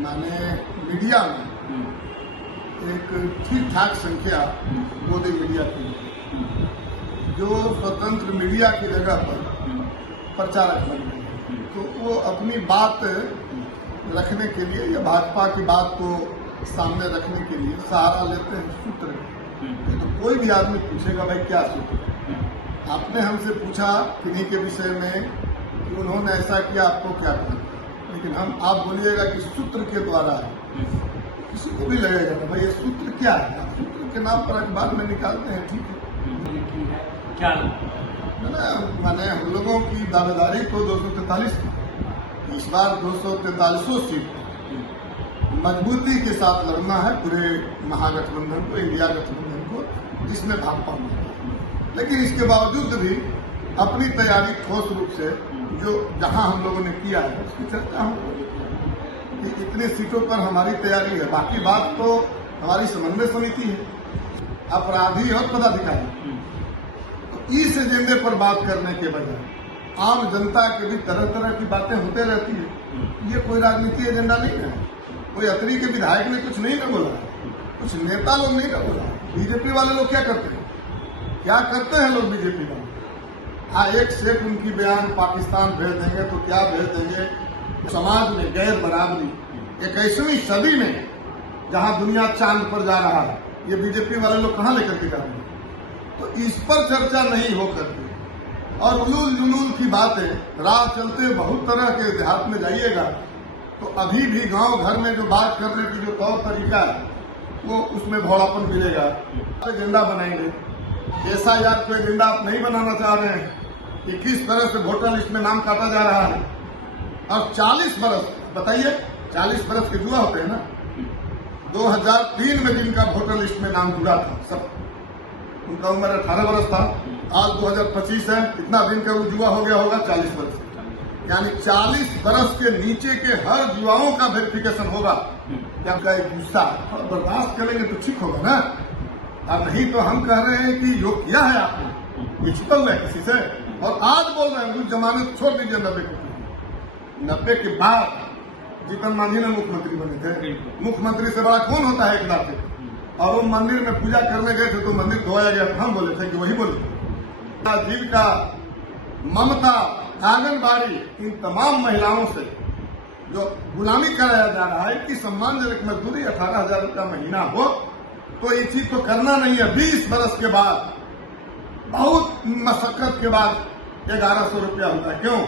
माने मीडिया में एक ठीक ठाक संख्या मोदी मीडिया की जो स्वतंत्र मीडिया की जगह पर प्रचारक बन गए, तो वो अपनी बात रखने के लिए या भाजपा की बात को सामने रखने के लिए सहारा लेते हैं सूत्र। तो कोई भी आदमी पूछेगा भाई क्या सूत्र, आपने हमसे पूछा किन्हीं के विषय में कि उन्होंने ऐसा किया, आपको क्या करना, लेकिन आप बोलिएगा कि सूत्र के द्वारा है, किसी को भी लगेगा तो भाई ये सूत्र क्या है, आप सूत्र के नाम पर अखबार में निकालते हैं, ठीक है क्या मैंने हम लोगों की दावेदारी तो 243 इस बार 243 सीट मजबूती के साथ लड़ना है पूरे महागठबंधन को, इंडिया गठबंधन को, जिसमें भाजपा में। लेकिन इसके बावजूद भी अपनी तैयारी ठोस रूप से जो जहां हम लोगों ने किया है उसकी चर्चा हम कि इतनी सीटों पर हमारी तैयारी है। बाकी बात तो हमारी समन्वय समिति है, अपराधी और पदाधिकारी। तो इस एजेंडे पर बात करने के बजाय आम जनता के भी तरह तरह की बातें होते रहती है। ये कोई राजनीतिक एजेंडा नहीं है, कोई अतरी के विधायक ने कुछ नहीं ना बोला, कुछ नेता लोग नहीं ना बोला। बीजेपी वाले लोग क्या करते हैं लोग बीजेपी वाले? हाँ, एक सेट उनकी बयान पाकिस्तान भेज देंगे तो क्या भेज देंगे। समाज में गैर बराबरी 21वीं सदी में जहां दुनिया चांद पर जा रहा है, ये बीजेपी वाले लोग कहां लेकर के जा रहे हैं? तो इस पर चर्चा नहीं हो करती और उलूल जुलूल की बातें, राह चलते बहुत तरह के देहात में जाइएगा तो अभी भी गांव घर में जो बात करने की जो तौर तरीका है वो उसमें भोलापन मिलेगा। एजेंडा बनाएंगे, SIR को एजेंडा आप नहीं बनाना चाह रहे हैं कि किस तरह से वोटर लिस्ट में नाम काटा जा रहा है। और 40 बरस, बताइए 40 बरस के जुआ होते हैं ना, 2003 में जिनका वोटर लिस्ट में नाम जुड़ा था, सब उनका उम्र 18 बरस था, आज 2025 है, कितना दिन का वो जुआ हो गया होगा? 40 बरस। यानी 40 बरस के नीचे के हर युवाओं का वेरिफिकेशन होगा। क्या आपका एक गुस्सा और बर्दाश्त करेंगे तो ठीक होगा ना, और नहीं तो हम कह रहे हैं कि योग किया है आपने, ये छुपल है किसी से, और आज बोल रहे हैं कुछ जमानत छोड़ दीजिए। 90 के बाद जीतन मांझी ने मुख्यमंत्री बने थे, मुख्यमंत्री से बड़ा कौन होता है एक नाते, और वो मंदिर में पूजा करने गए थे तो मंदिर धोया गया, हम बोले थे कि वही बोले। जीविका, ममता, आंगनबाड़ी, इन तमाम महिलाओं से जो गुलामी कराया जा रहा है कि सम्मानजनक मजदूरी 18,000 रुपया महीना हो, तो ये चीज तो करना नहीं है। 20 बरस के बाद, बहुत मशक्कत के बाद 1100 रुपया होता है। क्यों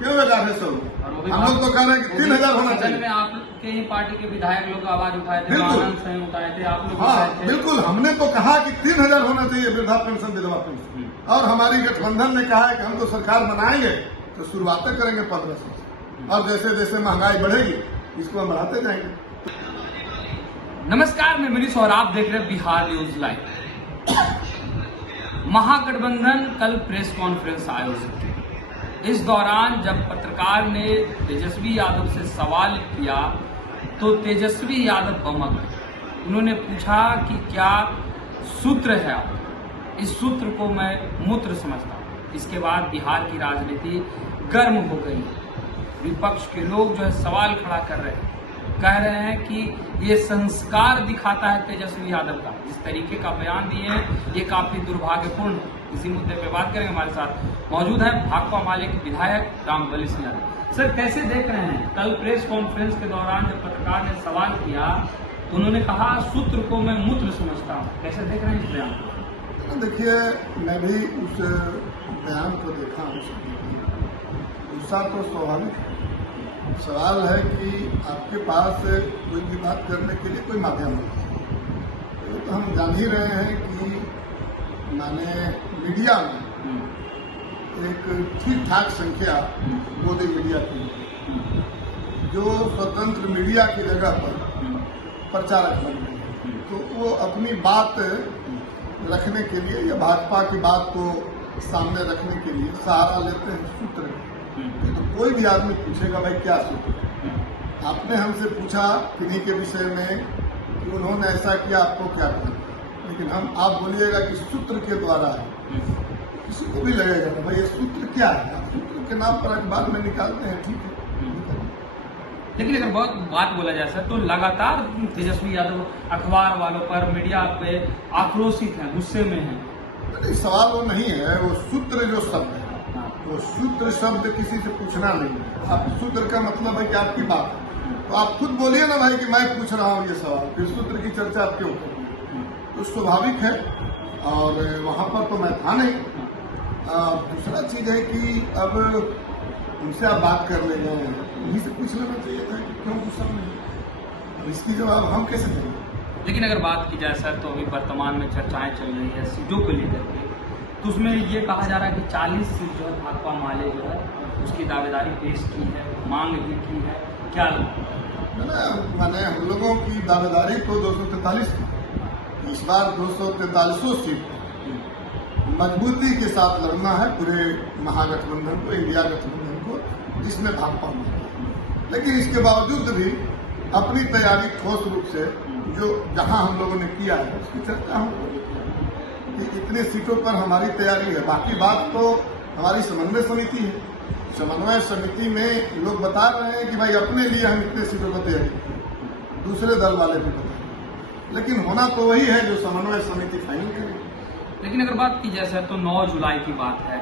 1100 रुपया? हम लोग तो कह रहे हैं कि 3,000 होना चाहिए। आपके ही पार्टी के विधायक लोग आवाज उठाए थे, बिल्कुल उठाए थे, आप लोग हाँ बिल्कुल, हमने तो कहा कि 3,000 होना चाहिए वृद्धा पेंशन, विधवा पेंशन। और हमारी गठबंधन ने कहा है कि हम तो सरकार बनाएंगे तो शुरुआतें करेंगे 1500 से, और जैसे जैसे महंगाई बढ़ेगी इसको हम बढ़ाते जाएंगे। नमस्कार, मैं मनीष और आप देख रहे हैं बिहार न्यूज लाइव। महागठबंधन कल प्रेस कॉन्फ्रेंस आयोजित की। इस दौरान जब पत्रकार ने तेजस्वी यादव से सवाल किया तो तेजस्वी यादव बमक गए। उन्होंने पूछा कि क्या सूत्र है आप? इस सूत्र को मैं मूत्र समझता हूं। इसके बाद बिहार की राजनीति गर्म हो गई। विपक्ष के लोग जो है सवाल खड़ा कर रहे हैं, कह रहे हैं कि ये संस्कार दिखाता है तेजस्वी यादव का, जिस तरीके का बयान दिए हैं ये काफी दुर्भाग्यपूर्ण है। इसी मुद्दे पे बात करेंगे। हमारे साथ मौजूद है भाकपा माले के विधायक रामबली सिंह यादव। सर, कैसे देख रहे हैं कल प्रेस कॉन्फ्रेंस के दौरान जब पत्रकार ने सवाल किया तो उन्होंने कहा सूत्र को मैं मूत्र समझता हूँ, कैसे देख रहे हैं इस बयान को? देखिए, मैं भी उस बयान को देखा हूँ। गुस्सा तो स्वाभाविक है। सवाल है कि आपके पास कोई भी बात करने के लिए कोई माध्यम हो, तो हम जान ही रहे हैं कि माने मीडिया में एक ठीक ठाक संख्या मोदी मीडिया की जो स्वतंत्र मीडिया की जगह पर प्रचारक बन गए, तो वो अपनी बात रखने के लिए या भाजपा की बात को सामने रखने के लिए सहारा लेते हैं सूत्र। तो कोई भी आदमी पूछेगा भाई क्या सूत्र, आपने हमसे पूछा किन्हीं के विषय में कि उन्होंने ऐसा किया, आपको क्या करना, लेकिन आप बोलिएगा कि सूत्र के द्वारा है, किसी को भी लगेगा तो भाई ये सूत्र क्या है, आप सूत्र के नाम पर अखबार में निकालते हैं, ठीक है। लेकिन अगर बहुत बात बोला जाए सर, तो लगातार तेजस्वी यादव अखबार वालों पर, मीडिया पे आक्रोशित हैं, गुस्से में हैं। नहीं, सवाल वो नहीं है, वो सूत्र जो शब्द है, वो सूत्र शब्द किसी से पूछना नहीं है। आप सूत्र का मतलब है कि आपकी बात है, तो आप खुद बोलिए ना भाई कि मैं पूछ रहा हूँ ये सवाल, फिर सूत्र की चर्चा आप क्यों करें? तो स्वाभाविक है, और वहां पर तो मैं था नहीं। दूसरा चीज है कि अब उनसे आप बात कर ले गए, उन्हीं से पूछ लेना चाहिए था कि क्यों गुस्सा नहीं। इसकी जवाब हम कैसे देंगे? लेकिन अगर बात की जाए सर, तो अभी वर्तमान में चर्चाएं चल रही है सीटों को लेकर के, तो उसमें ये कहा जा रहा है कि 40 सीट जो है भाकपा माले जो है उसकी दावेदारी पेश की है, मांग भी की है। क्या मैंने हम लोगों की दावेदारी तो 243 की, इस बार 243 सीट मजबूती के साथ लड़ना है पूरे महागठबंधन को, इंडिया गठबंधन को, जिसमें भाकपा मिलता है। लेकिन इसके बावजूद भी अपनी तैयारी ठोस रूप से जो जहां हम लोगों ने किया है उसकी चर्चा हम कि इतने सीटों पर हमारी तैयारी है। बाकी बात तो हमारी समन्वय समिति है, समन्वय समिति में लोग बता रहे हैं कि भाई अपने लिए हम इतने सीटों पर तैयारी करें, दूसरे दल वाले भी बता रहे हैं, लेकिन होना तो वही है जो समन्वय समिति फाइनल करेगी। लेकिन अगर बात की जाए सर, तो 9 जुलाई की बात है,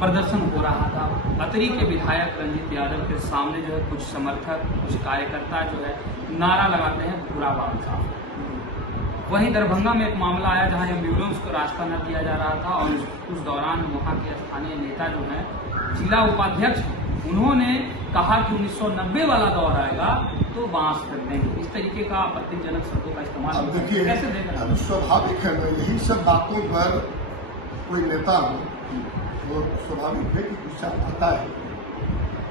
प्रदर्शन हो रहा था, अतरी के विधायक रंजीत यादव के सामने जो है कुछ समर्थक, कुछ कार्यकर्ता जो है नारा लगाते हैं भूराबाद साहब। वहीं दरभंगा में एक मामला आया जहां एम्बुलेंस को रास्ता न दिया जा रहा था, और उस दौरान वहां के स्थानीय नेता जो है, जिला उपाध्यक्ष, उन्होंने कहा कि 1990 वाला दौर आएगा तो बांस कर देंगे। इस तरीके का आपत्तिजनक शब्दों का इस्तेमाल अब देखिए, कैसे देख रहे हैं? स्वाभाविक है ना, यही सब बातों पर कोई नेता हो वो स्वाभाविक है कि गुस्सा आता है।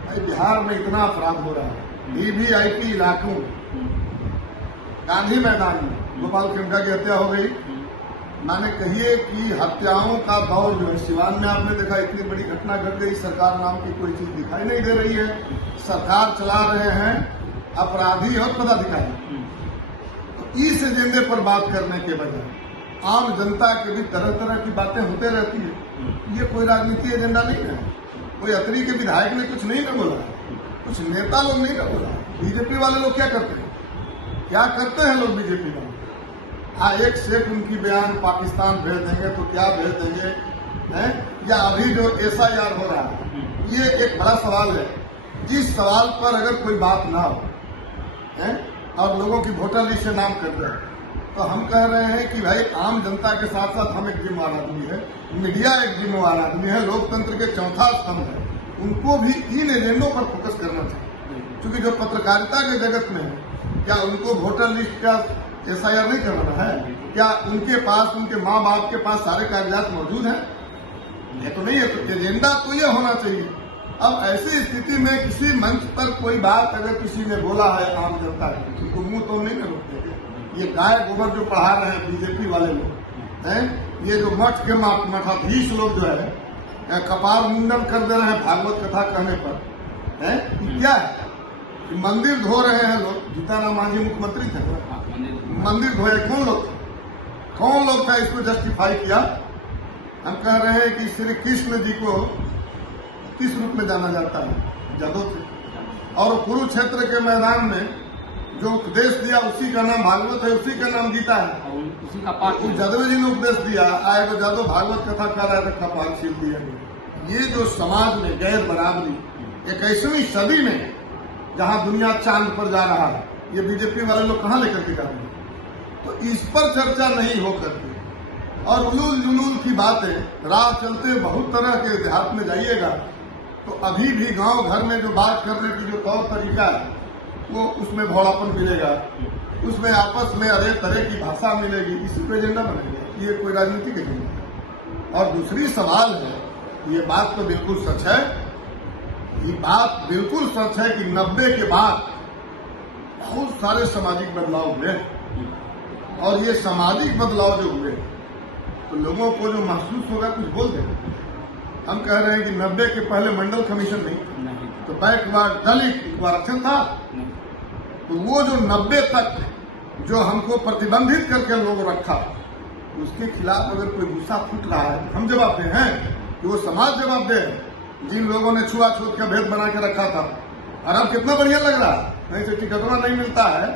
भाई बिहार में इतना अपराध हो रहा है, वीवीआईपी इलाकों में, गांधी मैदान में गोपाल खेमका की हत्या हो गई। माने कहिए कि हत्याओं का दौर जो है, सिवान में आपने देखा इतनी बड़ी घटना घट गई, सरकार नाम की कोई चीज दिखाई नहीं दे रही है, सरकार चला रहे हैं अपराधी और पदाधिकारी। तो इस एजेंडे पर बात करने के बजाय आम जनता के भी तरह तरह की बातें होते रहती है। ये कोई राजनीति एजेंडा नहीं है, कोई अतरी के विधायक ने कुछ नहीं ना बोला, कुछ नेता लोग नहीं ना बोला। बीजेपी वाले लोग क्या करते हैं, क्या करते हैं लोग बीजेपी वाले? हाँ, एक से एक उनकी बयान पाकिस्तान भेज देंगे तो क्या भेज देंगे हैं? या अभी जो SIR हो रहा है, ये एक बड़ा सवाल है। जिस सवाल पर अगर कोई बात ना हो है और लोगों की वोटर लिस्ट से नाम कर दे, तो हम कह रहे हैं कि भाई आम जनता के साथ साथ हम एक जिम्मेवार आदमी है, मीडिया एक जिम्मेवार आदमी है, लोकतंत्र के चौथा स्तंभ है, उनको भी इन एजेंडों पर फोकस करना चाहिए। क्योंकि जो पत्रकारिता के जगत में है, क्या उनको वोटर लिस्ट का SIR नहीं करवाना है? क्या उनके पास, उनके माँ बाप के पास सारे कागजात मौजूद हैं? ये तो नहीं है। तो एजेंडा तो ये होना चाहिए। अब ऐसी स्थिति में किसी मंच पर कोई बात अगर किसी ने बोला है आम जनता की, किसी को मुंह तो नहीं ना रोकते। ये गाय गोबर जो पढ़ा रहे हैं बीजेपी वाले लोग हैं, ये जो मठ के मठाधीश लोग जो है कपार मुंडन कर दे रहे हैं भागवत कथा कहने पर, है क्या है? मंदिर धो रहे हैं लोग। जीतनराम मांझी मुख्यमंत्री थे, मंदिर धोए कौन लोग था इसको जस्टिफाई किया? हम कह रहे हैं कि श्री कृष्ण जी को किस रूप में जाना जाता है? जदों से। और कुरुक्षेत्र के मैदान में जो उपदेश दिया उसी का नाम भागवत है, उसी का नाम गीता है, उसी का पाठ। जादव जी ने उपदेश दिया, आए तो जादव भागवत कथा कर रहा था, कपाल छील दिया गया। ये जो समाज में गैर बराबरी 21वीं सदी में जहां दुनिया चांद पर जा रहा है, ये बीजेपी वाले लोग कहां लेकर के जा रहे हैं? तो इस पर चर्चा नहीं हो करती और उलूल जुलूल की बातें। राह चलते बहुत तरह के देहात में जाइएगा तो अभी भी गांव घर में जो बात करने की जो तौर तरीका है, वो उसमें भोलापन मिलेगा, उसमें आपस में अरे तरह की भाषा मिलेगी। इसी को एजेंडा बनेगा, ये कोई राजनीतिक एजेंडा। और दूसरी सवाल है, ये बात तो बिल्कुल सच है, ये बात बिल्कुल सच है कि 90 के बाद बहुत सारे सामाजिक बदलाव हुए और ये सामाजिक बदलाव जो हुए तो लोगों को जो महसूस होगा कुछ बोल दें। हम कह रहे हैं कि 90 के पहले मंडल कमीशन नहीं तो बैकवर्ड दलित आरक्षण था, तो वो जो 90 तक जो हमको प्रतिबंधित करके लोग रखा, उसके खिलाफ अगर कोई गुस्सा फूट रहा है, हम जवाब दे हैं कि वो समाज जवाब दे। जिन लोगों ने छुआछूत का भेद बना के रखा था, और अब कितना बढ़िया लग रहा है, नहीं से टिकटवा नहीं मिलता है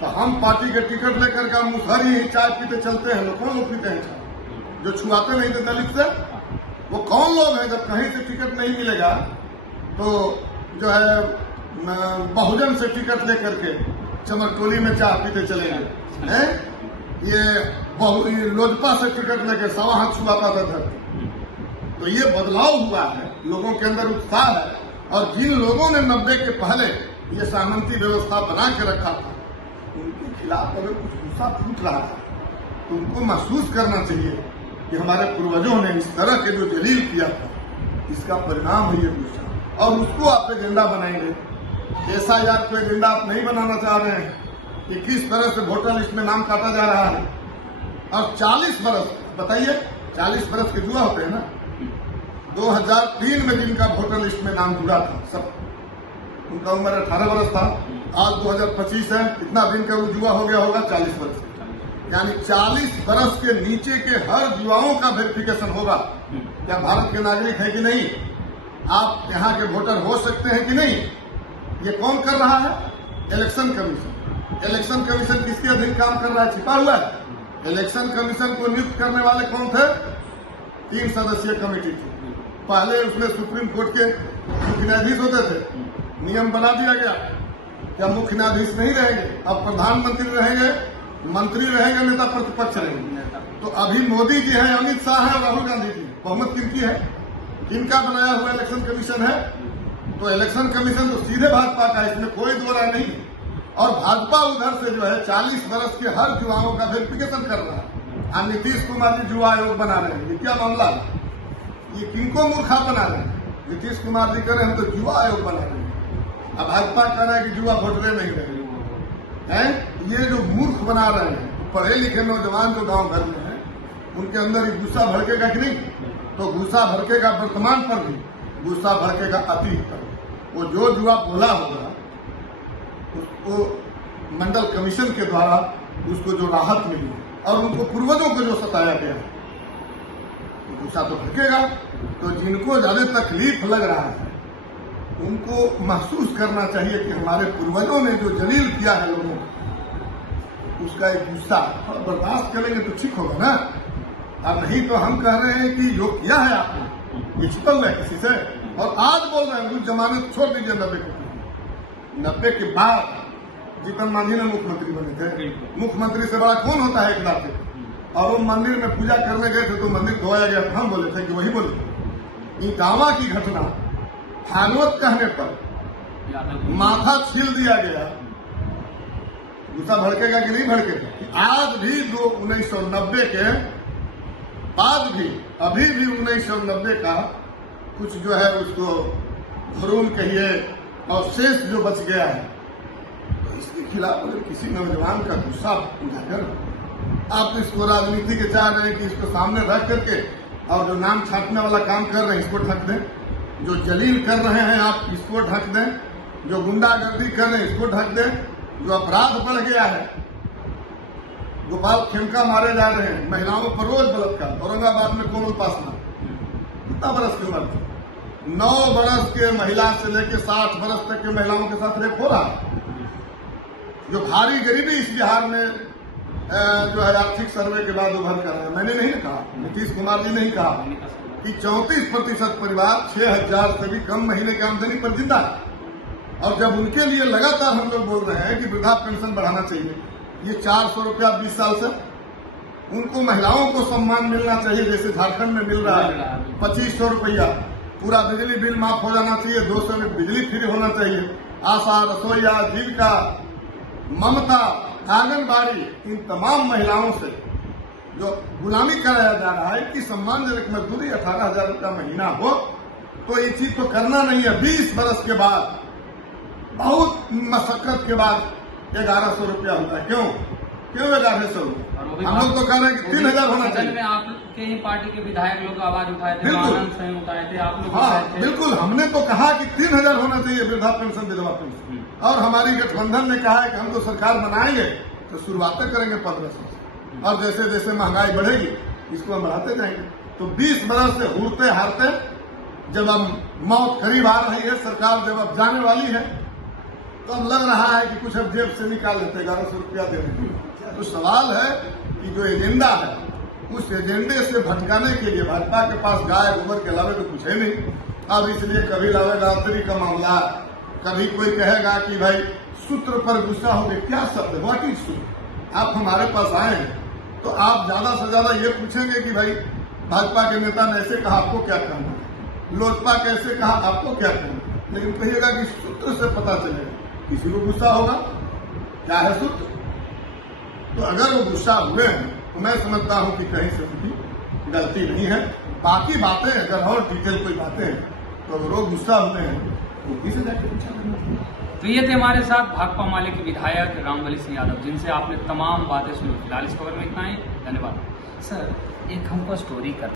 तो हम पार्टी के टिकट लेकर के मुसहरी ही चाय पीते चलते हैं। लोग कौन लोग पीते हैं चाय? जो छुआते नहीं थे दलित से, वो कौन लोग हैं? जब कहीं से टिकट नहीं मिलेगा तो जो है बहुजन से टिकट लेकर के चमरटोली में चाय पीते चलेंगे हैं। ये लोजपा से टिकट लेकर सवा हाथ छुआता था धरती। तो ये बदलाव हुआ है, लोगों के अंदर उत्साह है। और जिन लोगों ने 90 के पहले ये सामंती व्यवस्था बना के रखा था, उनके खिलाफ अगर कुछ गुस्सा फूट रहा था तो उनको महसूस करना चाहिए कि हमारे पूर्वजों ने इस तरह के जो जलील किया था, इसका परिणाम है ये गुस्सा। और उसको आप एजेंडा बनाएंगे। SIR को एजेंडा आप नहीं बनाना चाह रहे हैं कि किस तरह से वोटर लिस्ट में नाम काटा जा रहा है। और 40 बरस, बताइए 40 बरस के जुआ होते हैं ना। 2003 में जिनका वोटर लिस्ट में नाम जुड़ा था, सब उनका उम्र 18 बरस था। आज 2025 है, कितना दिन का वो जुआ हो गया होगा? 40 बरस। यानी 40 बरस के नीचे के हर युवाओं का वेरिफिकेशन होगा, क्या भारत के नागरिक है कि नहीं, आप यहाँ के वोटर हो सकते हैं कि नहीं। ये कौन कर रहा है? Election commission. इलेक्शन कमीशन किसके अधीन काम कर रहा है? छिपा हुआ है। इलेक्शन कमीशन को नियुक्त करने वाले कौन थे? 3 सदस्यीय कमेटी थी। पहले उसमें सुप्रीम कोर्ट के मुख्य न्यायाधीश होते थे, नियम बना दिया गया क्या मुख्य न्यायाधीश नहीं रहेंगे, अब प्रधानमंत्री रहेंगे, मंत्री रहेंगे, नेता प्रतिपक्ष रहेंगे। तो अभी मोदी जी हैं, अमित शाह है और राहुल गांधी जी। बहुमत किनकी है? किनका बनाया हुआ इलेक्शन कमीशन है? तो इलेक्शन कमीशन तो सीधे भाजपा का है, इसमें कोई दो राय नहीं। और भाजपा उधर से जो है 40 बरस के हर युवाओं का वेरिफिकेशन कर रहा है। और नीतीश कुमार जी युवा आयोग बना रहे हैं। ये क्या मामला है? ये किनको मूर्खा बना रहे हैं? नीतीश कुमार जी कह रहे हैं हम तो युवा आयोग बना रहे हैं। अब भाजपा कह रहा है कि युवा वोटरे नहीं रहे हैं। ये जो मूर्ख बना रहे हैं, पढ़े लिखे नौजवान जो गांव घर में हैं, उनके अंदर एक गुस्सा भड़केगा कि नहीं? तो गुस्सा भड़केगा वर्तमान पर भी, गुस्सा भड़केगा अतीत पर। वो जो जुआ बोला होगा उसको मंडल कमीशन के द्वारा उसको जो राहत मिली और उनको पूर्वजों को जो सताया गया, गुस्सा तो भड़केगा। तो जिनको ज्यादा तकलीफ लग रहा है उनको महसूस करना चाहिए कि हमारे पूर्वजों ने जो जलील किया है लोगों को, उसका एक गुस्सा और बर्दाश्त करेंगे तो ठीक होगा ना। और नहीं तो हम कह रहे हैं कि जो किया है आपने ये छिपल है किसी से, और आज बोल रहे हैं कुछ जमानत छोड़ दीजिए। 90 के बाद जीतन मांझी ने मुख्यमंत्री बने थे। मुख्यमंत्री से बड़ा कौन होता है इकलाते? और वो मंदिर में पूजा करने गए थे तो मंदिर धोया गया, हम बोले थे कि वही बोले। इटावा की घटना भागवत कहने पर माथा छील दिया गया, गुस्सा भड़केगा कि नहीं भड़केगा? आज भी 1990 के बाद भी अभी भी 1990 का कुछ जो है उसको भरून कहिए और शेष जो बच गया है, तो इसके खिलाफ अगर किसी नौजवान का गुस्सा उजागर, आप इसको राजनीति के चाह रहे हैं कि इसको सामने रख करके और जो नाम छापने वाला काम कर रहे हैं इसको ढक दें, जो जलील कर रहे हैं आप इसको ढक दें, जो गुंडागर्दी कर रहे हैं इसको ढक दें, जो अपराध बढ़ गया है, गोपाल खेमका मारे जा रहे हैं, महिलाओं पर रोज बलात्कार, औरंगाबाद में कोमल पासवान कितना बरस की उम्र थी, 9 बरस के महिला से लेकर 60 बरस तक के महिलाओं के साथ रेप हो रहा है। जो भारी गरीबी इस बिहार में जो है आर्थिक सर्वे के बाद उभर कर रहे हैं। मैंने नहीं कहा, नीतीश कुमार जी नहीं कहा कि 34% परिवार 6,000 से भी कम महीने की आमदनी पर जिंदा है। और जब उनके लिए लगातार हम लोग बोल रहे हैं कि वृद्धा पेंशन बढ़ाना चाहिए, ये 400 रुपया 20 साल से, उनको महिलाओं को सम्मान मिलना चाहिए जैसे झारखंड में मिल रहा है 2500 रुपया, पूरा बिजली बिल माफ हो जाना चाहिए, 200 में बिजली फ्री होना चाहिए, आशा, रसोईया, जीविका, ममता, आंगनबाड़ी, इन तमाम महिलाओं से जो गुलामी कराया जा रहा है कि सम्मानजनक मजदूरी 18,000 रुपया महीना हो, तो ये चीज तो करना नहीं है। 20 बरस के बाद, बहुत मशक्कत के बाद 1100 रुपया होता है। क्यों 1100? हम लोग तो कह रहे हैं कि 3,000 होना चाहिए। आपके ही पार्टी के विधायक लोग आवाज उठाए थे, स्वयं उठाए थे, आप लोग हाँ बिल्कुल, हमने तो कहा कि 3,000 होना चाहिए वृद्धा पेंशन, विधवा पेंशन। और हमारी गठबंधन ने कहा है कि हम तो सरकार बनाएंगे तो शुरुआतें करेंगे 1500 से, और जैसे जैसे महंगाई बढ़ेगी इसको हम बढ़ाते जाएंगे। तो 20 बरस से हूरते हारते जब अब मौत करीब आ रही है, सरकार जब अब जाने वाली है, तो अब लग रहा है कि कुछ अब जेब से निकाल लेते 1100 रुपया देने के लिए। तो सवाल है कि जो एजेंडा है, उस एजेंडे से भटकाने के लिए भाजपा के पास गाय गोबर के अलावा तो कुछ है नहीं। अब इसलिए कभी लावेदारी का मामला, कभी कोई कहेगा कि भाई सूत्र पर गुस्सा हो गए। क्या शब्द है, व्हाट इज सूत्र? आप हमारे पास आए हैं तो आप ज्यादा से ज्यादा ये पूछेंगे कि भाई भाजपा के नेता ने ऐसे कहा, आपको क्या कहना है, लोजपा कैसे कहा, आपको क्या कहना है। लेकिन कहिएगा कि सूत्र से पता चलेगा, किसी को गुस्सा होगा, क्या है सूत्र। तो अगर वो गुस्सा हुए हैं तो मैं समझता हूं कि कहीं से उनकी गलती नहीं है। बाकी बातें अगर और डिटेल कोई बातें हैं तो अगर वो गुस्सा हुए हैं तो उनकी से जाकर पूछा करना। तो ये थे हमारे साथ भाकपा माले के विधायक रामबली सिंह यादव, जिनसे आपने तमाम बातें सुनी। फिलहाल इस खबर में इतना ही, धन्यवाद। सर, एक हमको स्टोरी कर